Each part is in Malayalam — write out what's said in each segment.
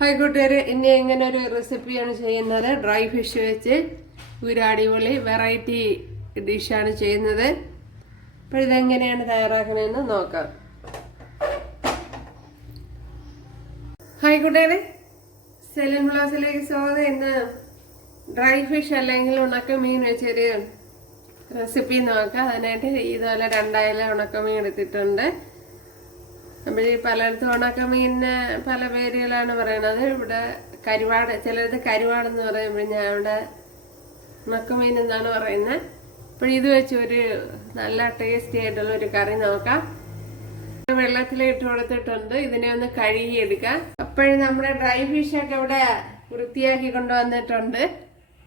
ഹായ് കൂട്ടുകാരെ, ഇനി എങ്ങനെ ഒരു റെസിപ്പിയാണ് ചെയ്യുന്നത്. ഡ്രൈ ഫിഷ് വെച്ച് ഒരു അടിപൊളി വെറൈറ്റി ഡിഷാണ് ചെയ്യുന്നത്. അപ്പോൾ ഇതെങ്ങനെയാണ് തയ്യാറാക്കണമെന്ന് നോക്കാം. ഹായ് കൂട്ടുകാരെ, സെലിൻ ബ്ലോസിലേക്ക് സ്വാഗതം. ഇന്ന് ഡ്രൈ ഫിഷ് അല്ലെങ്കിൽ ഉണക്കമീൻ വെച്ചൊരു റെസിപ്പി നോക്കാം. അതിനായിട്ട് ഇതുപോലെ 2 അയല ഉണക്കമീൻ എടുത്തിട്ടുണ്ട്. അപ്പോൾ ഈ പലയിടത്തും ഉണക്കമീനിന് പല പേരുകളാണ് പറയണത്. ഇവിടെ കരുവാട്, ചിലത് കരുവാടെന്ന് പറയുമ്പോൾ ഞാൻ ഇവിടെ ഉണക്കമീൻ എന്നാണ് പറയുന്നത്. അപ്പോൾ ഇത് വെച്ച് ഒരു നല്ല ടേസ്റ്റി ആയിട്ടുള്ള ഒരു കറി നോക്കാം. വെള്ളത്തിലിട്ട് കൊടുത്തിട്ടുണ്ട്. ഇതിനെ ഒന്ന് കഴുകിയെടുക്കാം. അപ്പോഴും നമ്മുടെ ഡ്രൈ ഫിഷൊക്കെ ഇവിടെ വൃത്തിയാക്കി കൊണ്ടുവന്നിട്ടുണ്ട്.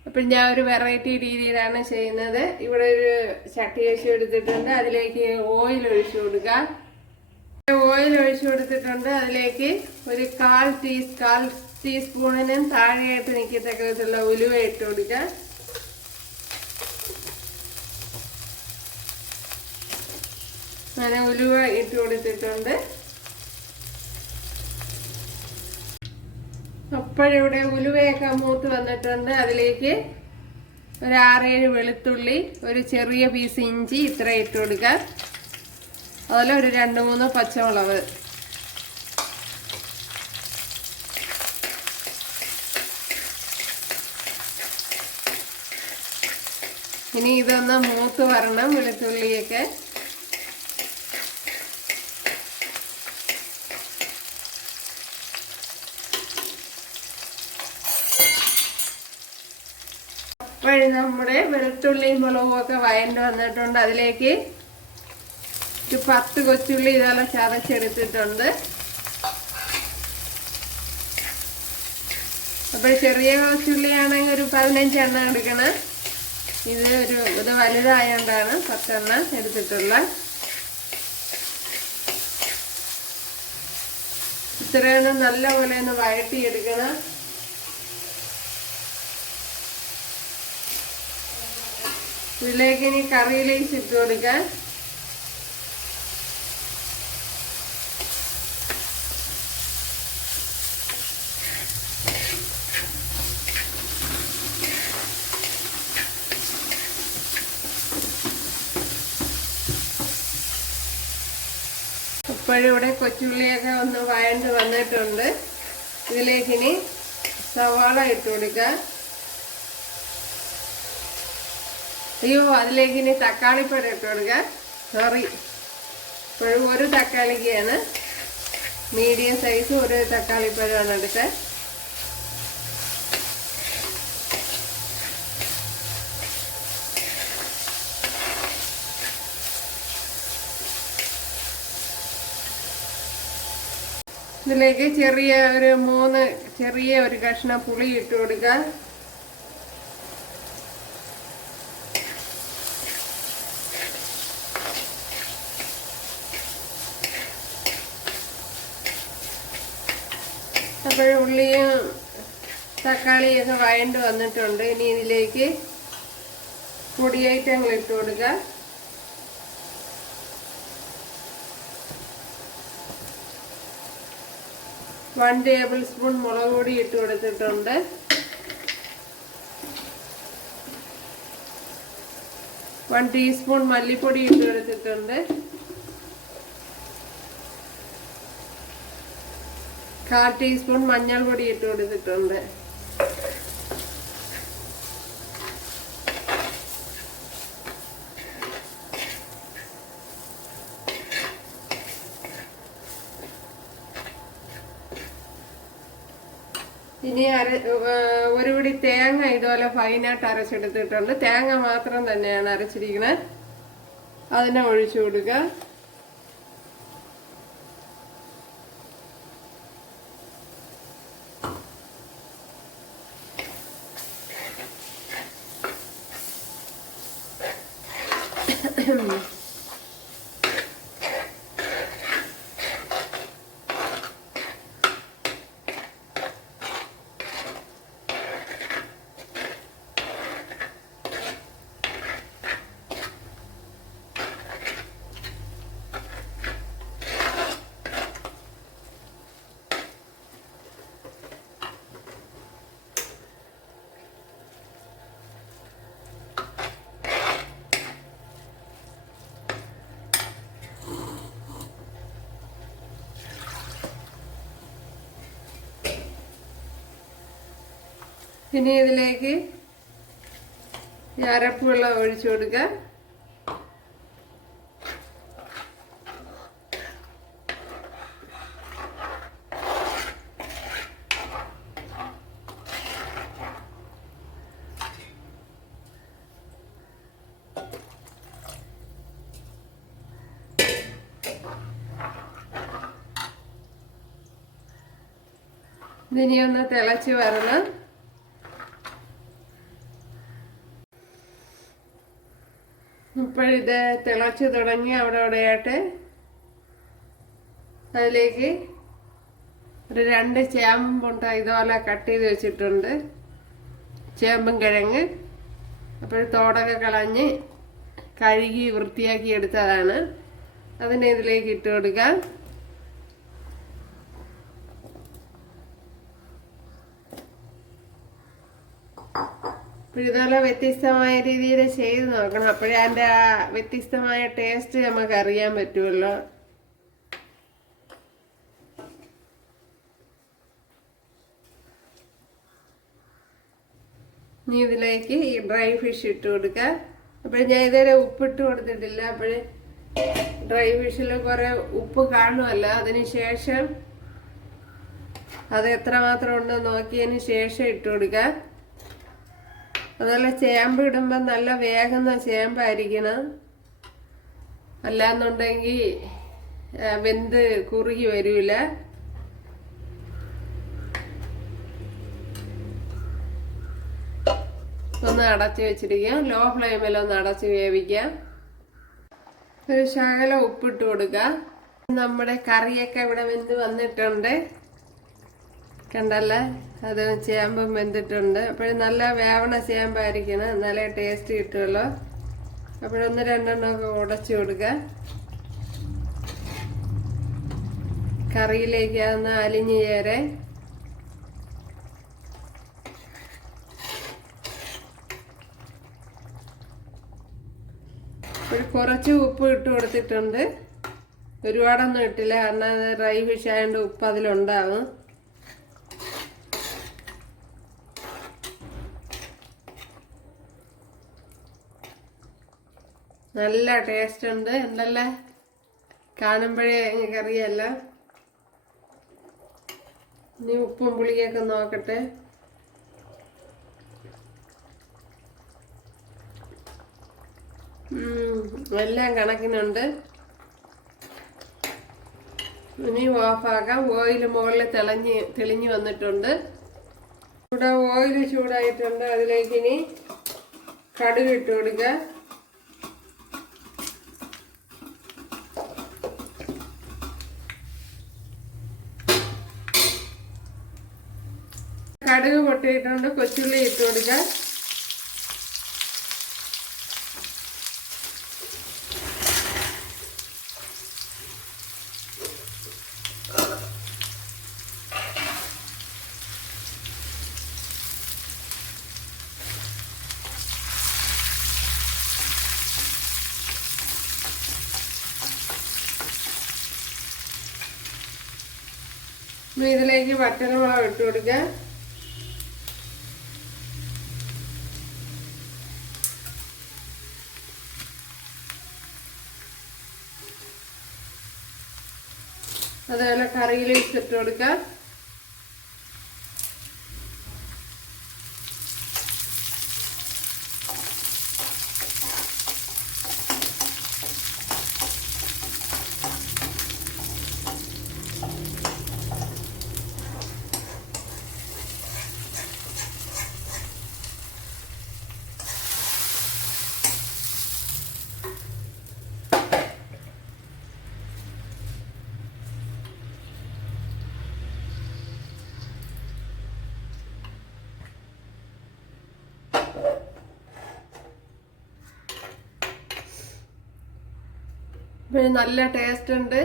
അപ്പോൾ ഞാൻ ഒരു വെറൈറ്റി രീതിയിലാണ് ചെയ്യുന്നത്. ഇവിടെ ഒരു ചട്ടി വെച്ച് എടുത്തിട്ടുണ്ട്. അതിലേക്ക് ഓയിൽ ഒഴിച്ചു കൊടുക്കാം. ഓയിൽ ഒഴിച്ചു കൊടുത്തിട്ടുണ്ട്. അതിലേക്ക് ഒരു 1/4 ടീസ്പൂണിനും താഴെയായിട്ട് നിൽക്കത്തക്ക വിധത്തിലുള്ള ഉലുവ ഇട്ട് കൊടുക്കാം. അങ്ങനെ ഉലുവ ഇട്ട് കൊടുത്തിട്ടുണ്ട്. അപ്പോഴിവിടെ ഉലുവയൊക്കെ മൂത്ത് വന്നിട്ടുണ്ട്. അതിലേക്ക് ഒരു 6-7 വെളുത്തുള്ളി, ഒരു ചെറിയ പീസ് ഇഞ്ചി ഇത്ര ഇട്ട് കൊടുക്കാം. അതുപോലെ ഒരു 2-3 പച്ചമുളക്. ഇനി ഇതൊന്ന് മൂത്ത് വരണം. വെളുത്തുള്ളിയൊക്കെ അപ്പോഴും നമ്മുടെ വെളുത്തുള്ളിയും മുളകും ഒക്കെ വഴണ്ട് വന്നിട്ടുണ്ട്. അതിലേക്ക് 10 കൊച്ചുള്ളി ഇതെല്ലാം ചതച്ചെടുത്തിട്ടുണ്ട്. അപ്പോൾ ചെറിയ കൊച്ചുള്ളി ആണെങ്കിൽ ഒരു 15 എണ്ണം എടുക്കണം. ഇത് വലുതായോണ്ടാണ് 10 എണ്ണം എടുത്തിട്ടുള്ള. ഇത്രയൊന്നും നല്ലപോലെ ഒന്ന് വഴറ്റിയെടുക്കണം. ഇതിലേക്ക് ഇനി കറി ലീവ്സ് ഇട്ട് കൊടുക്കാൻ. ഇപ്പോഴിവിടെ കൊച്ചുള്ളിയൊക്കെ ഒന്ന് വഴണ്ട് വന്നിട്ടുണ്ട്. ഇതിലേക്ക് ഇനി സവാള ഇട്ട് കൊടുക്കാം. അതിലേക്ക് ഇനി തക്കാളിപ്പഴം ഇട്ട് കൊടുക്കാം. സോറി, ഇപ്പോഴും ഒരു തക്കാളിക്കാണ്, മീഡിയം സൈസ് ഒരു തക്കാളിപ്പഴമാണ് എടുക്കാൻ. ഇതിലേക്ക് ചെറിയ ഒരു കഷ്ണം പുളി ഇട്ട് കൊടുക്കാം. അപ്പോൾ ഉള്ളിയും തക്കാളിയൊക്കെ വഴണ്ട് വന്നിട്ടുണ്ട്. ഇനി ഇതിലേക്ക് പൊടി ഐറ്റങ്ങൾ ഇട്ട് കൊടുക്കാം. one tablespoon മുളക് പൊടി ഇട്ട് കൊടുത്തിട്ടുണ്ട്. one teaspoon മല്ലിപ്പൊടി ഇട്ട് കൊടുത്തിട്ടുണ്ട്. 1/4 ടീസ്പൂൺ മഞ്ഞൾപ്പൊടി ഇട്ട് കൊടുത്തിട്ടുണ്ട്. ഇനി ഒരു പിടി തേങ്ങ ഇതുപോലെ ഫൈനായിട്ട് അരച്ചെടുത്തിട്ടുണ്ട്. തേങ്ങ മാത്രം തന്നെയാണ് അരച്ചിരിക്കുന്നത്. അതിനെ ഒഴിച്ചു കൊടുക്കുക. ഇനി ഇതിലേക്ക് അരപ്പ് വെള്ളം ഒഴിച്ചു കൊടുക്കുക. ഇതിനി ഒന്ന് തിളച്ച് വരണം. ഇപ്പോഴിത് തിളച്ച് തുടങ്ങി അവിടെയായിട്ട് അതിലേക്ക് ഒരു 2 ചേമ്പുണ്ട ഇതുപോലെ കട്ട് ചെയ്ത് വെച്ചിട്ടുണ്ട്, ചേമ്പും കിഴങ്ങ്. അപ്പോൾ തോടൊക്കെ കളഞ്ഞ് കഴുകി വൃത്തിയാക്കി എടുത്തതാണ്. അതിനെ ഇതിലേക്ക് ഇട്ട് കൊടുക്കാം. അപ്പോൾ ഇതുപോലെ വ്യത്യസ്തമായ രീതിയിൽ ചെയ്ത് നോക്കണം. അപ്പോഴേ അതിൻ്റെ ആ വ്യത്യസ്തമായ ടേസ്റ്റ് നമുക്ക് അറിയാൻ പറ്റുമല്ലോ. ഇനി ഇതിലേക്ക് ഈ ഡ്രൈ ഫിഷ് ഇട്ട് കൊടുക്കുക. അപ്പോൾ ഞാൻ ഇതുവരെ ഉപ്പിട്ട് കൊടുത്തിട്ടില്ല. അപ്പോൾ ഡ്രൈ ഫിഷിൽ കുറേ ഉപ്പ് കാണുമല്ലോ. അതിന് ശേഷം അത് എത്രമാത്രം ഉണ്ടെന്ന് നോക്കിയതിന് ശേഷം ഇട്ട് കൊടുക്കുക. അതുപോലെ ചേമ്പ് ഇടുമ്പോൾ നല്ല വേഗുന്ന ചേമ്പായിരിക്കണം, അല്ലാന്നുണ്ടെങ്കിൽ വെന്ത് കുറുകി വരില്ല. ഒന്ന് അടച്ച് വെച്ചിരിക്കാം. ലോ ഫ്ലെയിമിൽ ഒന്ന് അടച്ച് വേവിക്കാം. ഒരു ശകലം ഉപ്പിട്ട് കൊടുക്കുക. നമ്മുടെ കറിയൊക്കെ ഇവിടെ വെന്ത് വന്നിട്ടുണ്ട്, കണ്ടല്ലേ? അത് ചേമ്പും വെന്തിട്ടുണ്ട്. അപ്പോഴും നല്ല വേവണ ചേമ്പായിരിക്കണം, നല്ല ടേസ്റ്റ് കിട്ടുമല്ലോ. അപ്പോഴൊന്ന് 2 എണ്ണമൊക്കെ ഉടച്ചു കൊടുക്കുക. കറിയിലേക്ക് അതൊന്ന് അലിഞ്ഞു ചേരെ. ഒരു കുറച്ച് ഉപ്പ് ഇട്ട് കൊടുത്തിട്ടുണ്ട്, ഒരുപാടൊന്നും ഇട്ടില്ല, കാരണം അത് ഡ്രൈ ഫിഷ് ആയതുകൊണ്ട് ഉപ്പ് അതിലുണ്ടാവും. നല്ല ടേസ്റ്റ് ഉണ്ട്, എന്തല്ലേ കാണുമ്പോഴേ എനിക്കറിയാമല്ലോ. ഇനി ഉപ്പും പുളിയൊക്കെ നോക്കട്ടെ. എല്ലാം കണക്കിനുണ്ട്. ഇനി ഓഫാക്കാം. ഓയിൽ മുകളിൽ തെളിഞ്ഞ് വന്നിട്ടുണ്ട്. ഇവിടെ ഓയിൽ ചൂടായിട്ടുണ്ട്. അതിലേക്ക് ഇനി കടുക് ഇട്ട് കൊടുക്കുക. കടുക് പൊട്ടിയിട്ടുണ്ട്. കൊച്ചുള്ളി ഇട്ട് കൊടുക്കുക. ഇതിലേക്ക് വറ്റൽമുളക് ഇട്ട് കൊടുക്കുക. അതുപോലെ കറിയിലേക്ക് ഇട്ട് കൊടുക്കുക. പിന്നെ നല്ല ടേസ്റ്റ് ഉണ്ട്.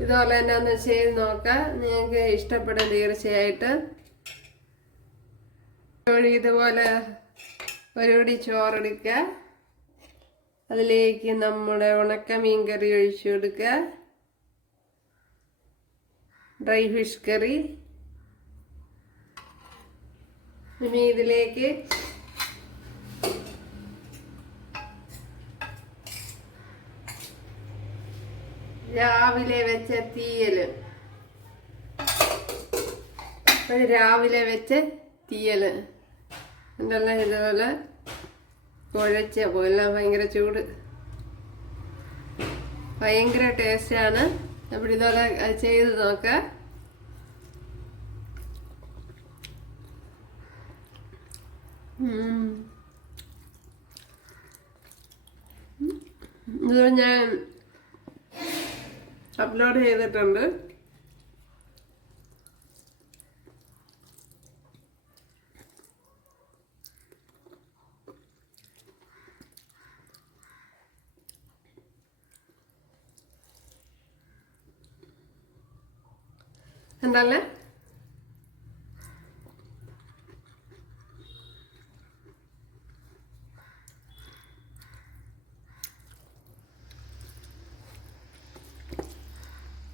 ഇതുപോലെ തന്നെ ഒന്ന് ചെയ്ത് നോക്കാം, നിങ്ങൾക്ക് ഇഷ്ടപ്പെടും തീർച്ചയായിട്ടും. ഇതുപോലെ ഒരു പിടി ചോറെടുക്കുക. അതിലേക്ക് നമ്മുടെ ഉണക്കമീൻ കറി ഒഴിച്ചു കൊടുക്കുക. ഡ്രൈ ഫിഷ് കറി, ഇനി ഇതിലേക്ക് രാവിലെ വെച്ച തീയല്, രാവിലെ വെച്ച തീയല് എന്തെല്ലാം ഇതുപോലെ കുഴച്ച പോലെല്ലാം ഭയങ്കര ചൂട്, ഭയങ്കര ടേസ്റ്റാണ്. അപ്പോൾ ഇതുപോലെ ചെയ്ത് നോക്കാം. ഇത് ഞാൻ അപ്ലോഡ് ചെയ്തിട്ടുണ്ട്. എന്തല്ലേ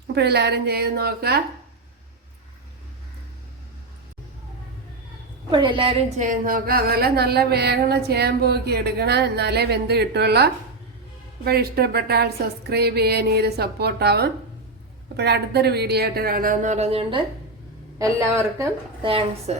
അപ്പോൾ എല്ലാവരും ചെയ്ത് നോക്കുക. ഇപ്പോഴെല്ലാവരും ചെയ്ത് നോക്കുക. അതുപോലെ നല്ല വേഗം ചേമ്പൂക്കി എടുക്കണം, എന്നാലേ വെന്ത് കിട്ടുള്ളൂ. അപ്പോൾ ഇഷ്ടപ്പെട്ടാൽ സബ്സ്ക്രൈബ് ചെയ്യാൻ ഇത് സപ്പോർട്ടാവും. അപ്പോൾ അടുത്തൊരു വീഡിയോ ആയിട്ട് കാണാമെന്ന് പറഞ്ഞുകൊണ്ട് എല്ലാവർക്കും താങ്ക്സ്.